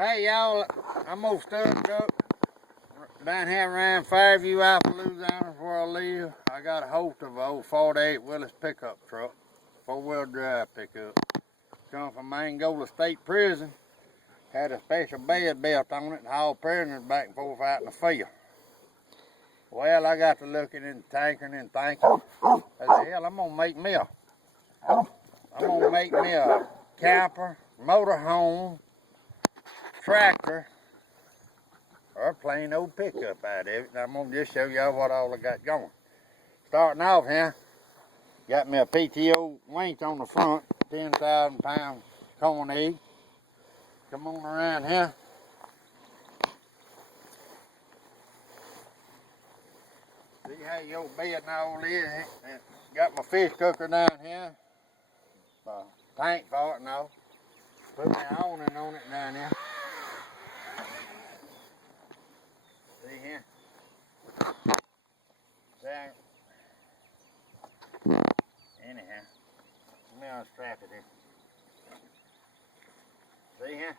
Hey y'all, I'm gonna start up down here around Fairview, Alpha, Louisiana, where I live. I got a hold of an old 48 Willis pickup truck, 4-wheel drive pickup. Come from Angola State Prison. Had a special bed built on it and hauled prisoners back and forth out in the field. Well, I got to looking and tinkering and thinking. I said, hell, I'm gonna make me a camper, motorhome, tractor, or a plain old pickup out of it. And I'm gonna just show y'all what all I got going. Starting off here, got me a PTO winch on the front, 10,000 pound corn egg. Come on around here. See how your bed and all is. Got my fish cooker down here. Tank for it and all. Put my awning on it down here. See here? There. Anyhow, let me unstrap it here. See here?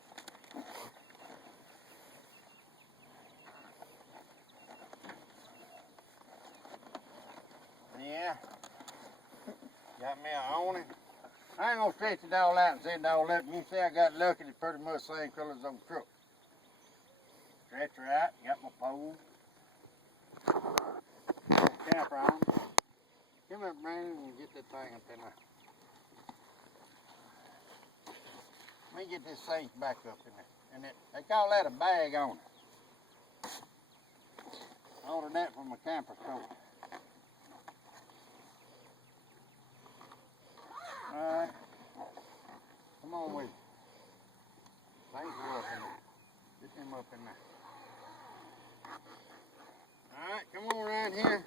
Yeah. Got me an awning. I ain't gonna stretch it all out and set it all up. You see I got lucky, it's pretty much the same color as on the truck. Stretch her out, got my pole. Camper on. Come up, Brandon, and get that thing up in there. Let me get this sink back up in there. And they call that a bag on it. I ordered that from a camper store. Alright. Come on with it. Things are up in there. Get them up in there. Alright, come on around here.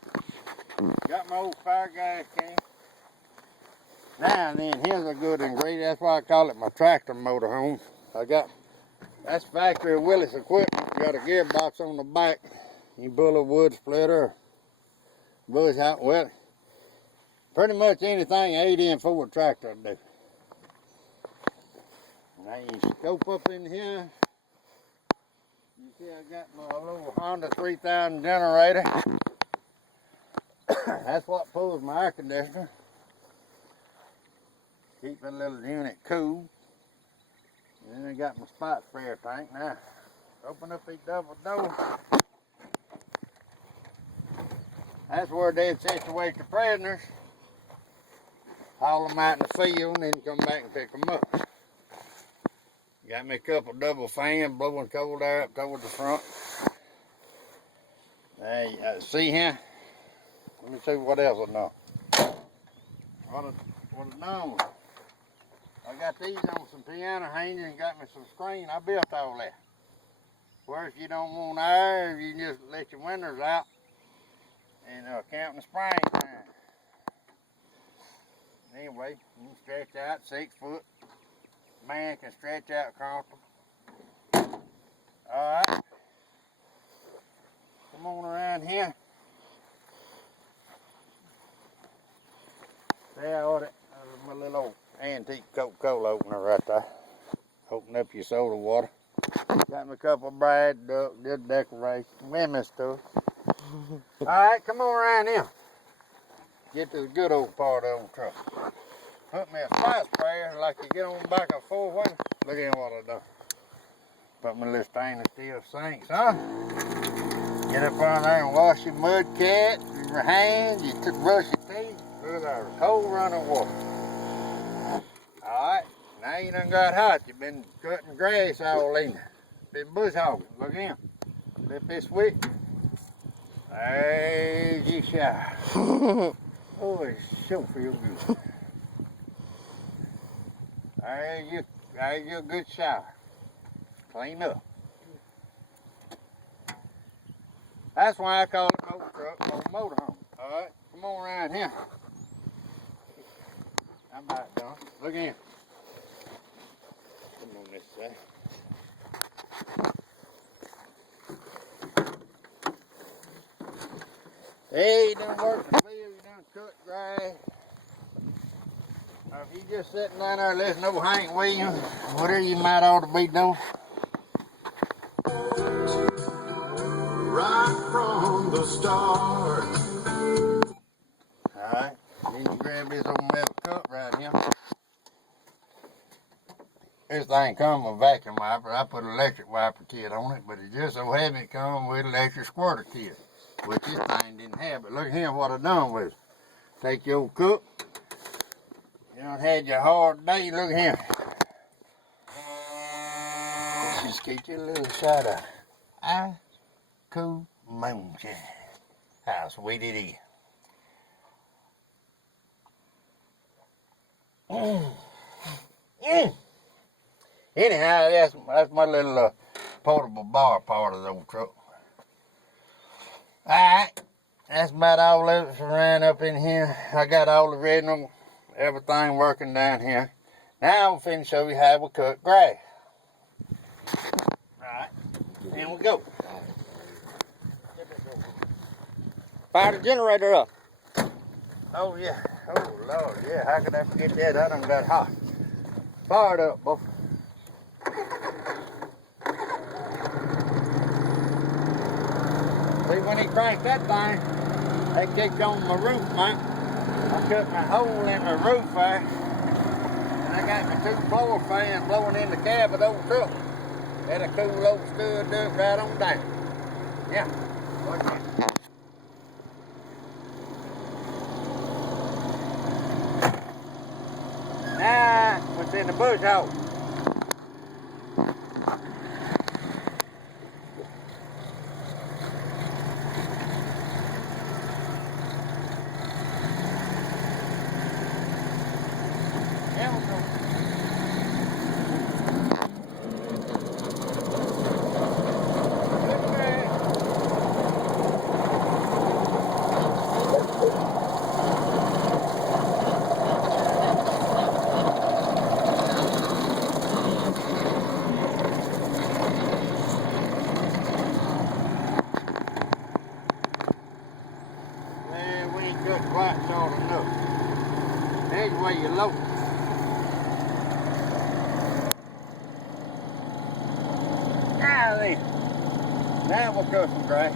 Got my old fire gas can. Now and then, here's a good ingredient. That's why I call it my tractor motorhome. That's factory Willis equipment. Got a gearbox on the back. You pull a wood splitter, bush out. Well, pretty much anything 8 Ford tractor will do. Now you scope up in here. You see I got my little Honda 3000 generator. That's what pulls my air conditioner. Keep that little unit cool. And then I got my spot sprayer tank. Now, open up these double doors. That's where they situate the prisoners. Haul them out in the field and then come back and pick them up. Got me a couple double fans blowing cold air up towards the front. Hey, see here? Let me see what else I know. What I know. I got these on some piano hangers and got me some screen. I built all that. Where if you don't want air, you can just let your windows out and count the spring time. Anyway, you can stretch out 6 foot. Man can stretch out comfortable. Alright. Come on around here. There I ordered my little old antique Coca-Cola opener right there. Open up your soda water. Got me a couple of bride ducks, just decoration, women's stuff. Alright, come on around here. Get to the good old part of the truck. Put me a fire sprayer like you get on the back of a 4-wheeler. Look at what I done. Put my little stainless steel sinks, huh? Get up on there and wash your mud cat, your hands, you brush your teeth. Look at that, cold running water. Alright, now you done got hot. You've been cutting grass all evening. Been bush hogging. Look in. Lift this switch. There's your shower. Oh, it sure feels good. There's your good shower. Clean up. That's why I call it motor truck or motorhome. Alright, come on around here. I'm about done. Look in. Come on this side. Hey, you done worked the field, you done cut grass. If you just sitting down there listening to Hank Williams, whatever you might ought to be doing, right from the start. Alright, need to grab this old metal cup right here. This thing comes with a vacuum wiper. I put an electric wiper kit on it, but it just so happened it comes with electric squirter kit, which this thing didn't have. But look here what I done with it. Take your cup. You done had your hard day. Look here. Let's just get you a little shot of ice cool moonshine. How sweet it is. Anyhow, that's my little portable bar part of the old truck. Alright, that's about all of it for ran up in here. I got all the redneck, everything working down here. Now I'm finna show you how we cut grass. Alright, here we go. Fire the generator up. Oh yeah, oh Lord, yeah, how could I forget that? I done got hot. Fire it up, boy. See, when he cranked that thing, they kicked on my roof, man. I cut my hole in the roof there, and I got my 2 floor fans blowing in the cab of the old truck. That'll cool old stud dirt right on down. Yeah, watch that. Now, what's in the bush hole? There we go. Well, we ain't cut quite short enough. There's where you load. Now then, now we'll cut some grass.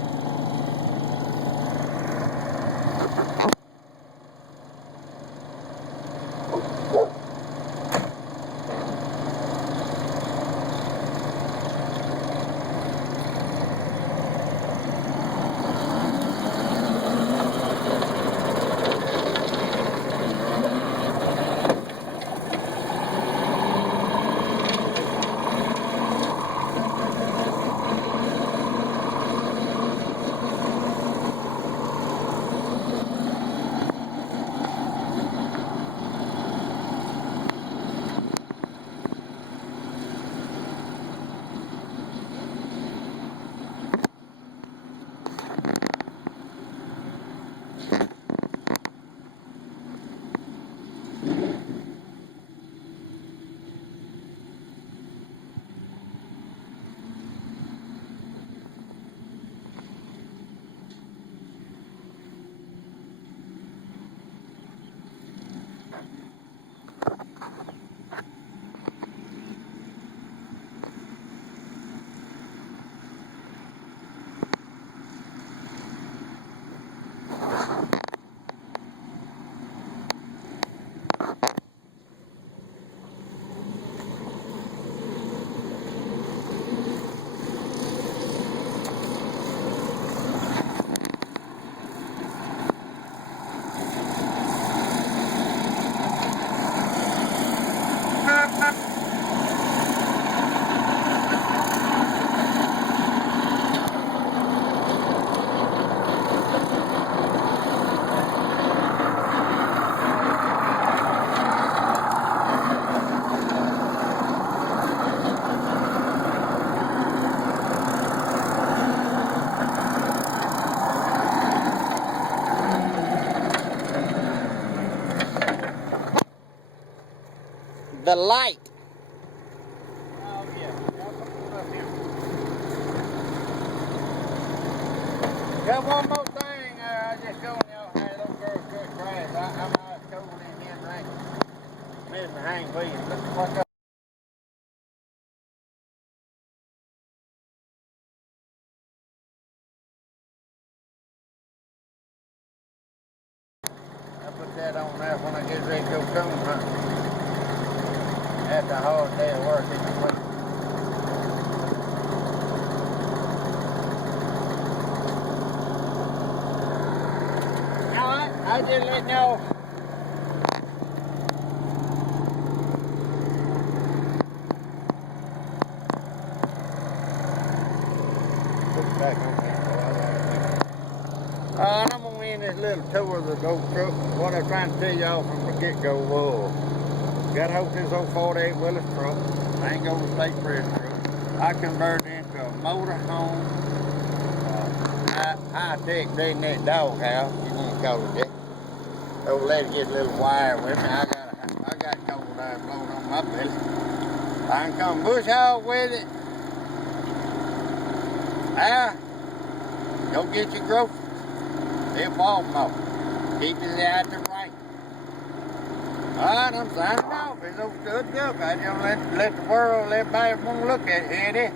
The light. Oh yeah, got one more thing. I just showing y'all how those girls cut grass. I'm not cold in here right. Mr. Hank Williams, look what after a hard day of work in the winter. Alright, I just let you know. Put it back on there. And I'm gonna end this little tour of the dope truck. What I'm trying to tell y'all from the get-go was, got hold of this old 48 wheeler truck. I ain't going to state prison truck. I converted it into a motor home, high-tech redneck dog house, you want to call it that. Old lady get a little wire with me. I got cold air blowing on my belly. I can come bush hog with it. Go get your groceries. They'll fall them off. Keep it out the rain. Alright, I'm signing off. It's old good joke. I just let the world, everybody want to look at it. Here it is.